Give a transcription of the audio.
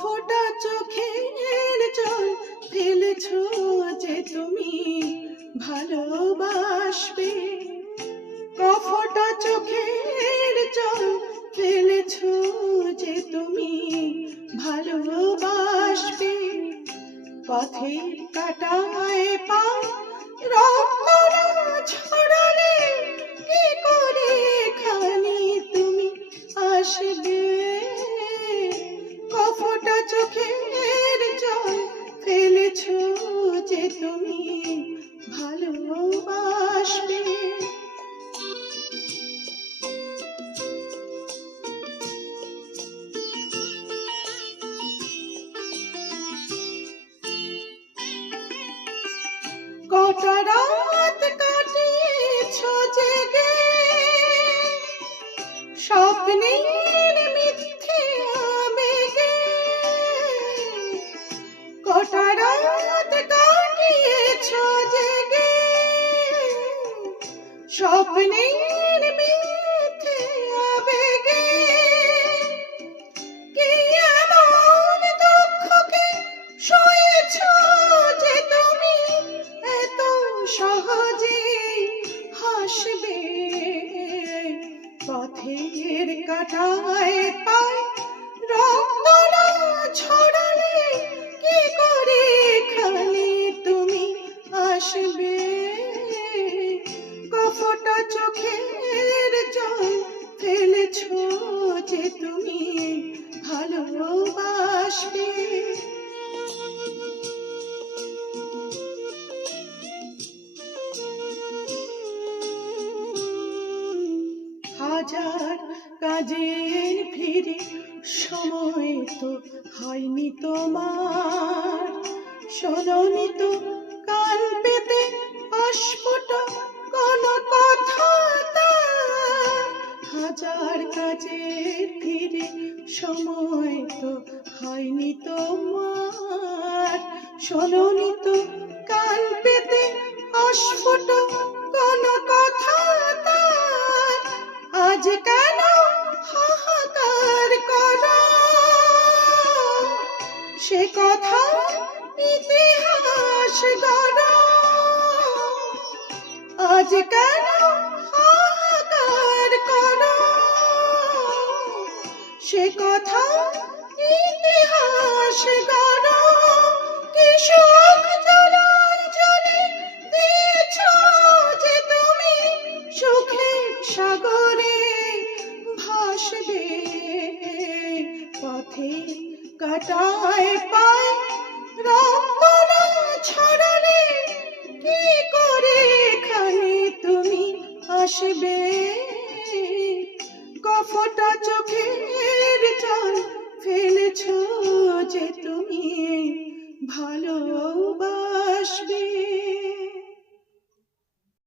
ফোঁটা চোখের জল ফেলেছো যে তুমি ভালোবাসবে, কফোঁটা চোখের জল ফেলেছো যে তুমি ভালোবাসবে। পথের কাঁটায় পা রক্ত না ছড়ালে কি করে এখানে তুমি আসবে? কফোঁটা চোখের জল ফেলেছো যে তুমি ভালোবাসবে। কটা রাত কাটিয়েছো জেগে স্বপ্নের মিথ্যে আবেগে, কটা রাত কাটিয়েছো জেগে স্বপ্নের মিথ্যে আবেগে। কি এমন দুঃখকে সয়েছো যে তুমি এত সহজে হাসবে? পথের কাঁটায় পায় রক্ত না ছড়ালে কি করে এখানে তুমি আসবে? কফোঁটা চোখের জল ফেলেছো যে তুমি ভালোবাসবে। হাজার কাজের ফিরে সময় তো হয়নি তোমার, শোনোনি তো কান পেতে অস্ফুট কোনো কথা তার। হাজার কাজের ফিরে সময় তো হয়নি তোমার, শোনোনি তো কান পেতে অস্ফুট কোনো কথা তার। আজ কেন হাহাকার করো সে কথা ইতিহাস গড়ো? আজ কেন হাহাকার করো সে কথা ইতিহাস গড়ো? কি সুখ জলাঞ্জলি দিয়েছো যে তুমি সুখের সাগরে ভাসবে? পথের কাঁটায় পায় রক্ত না ছড়ালে কি করে এখানে তুমি আসবে? কফোঁটা চোখে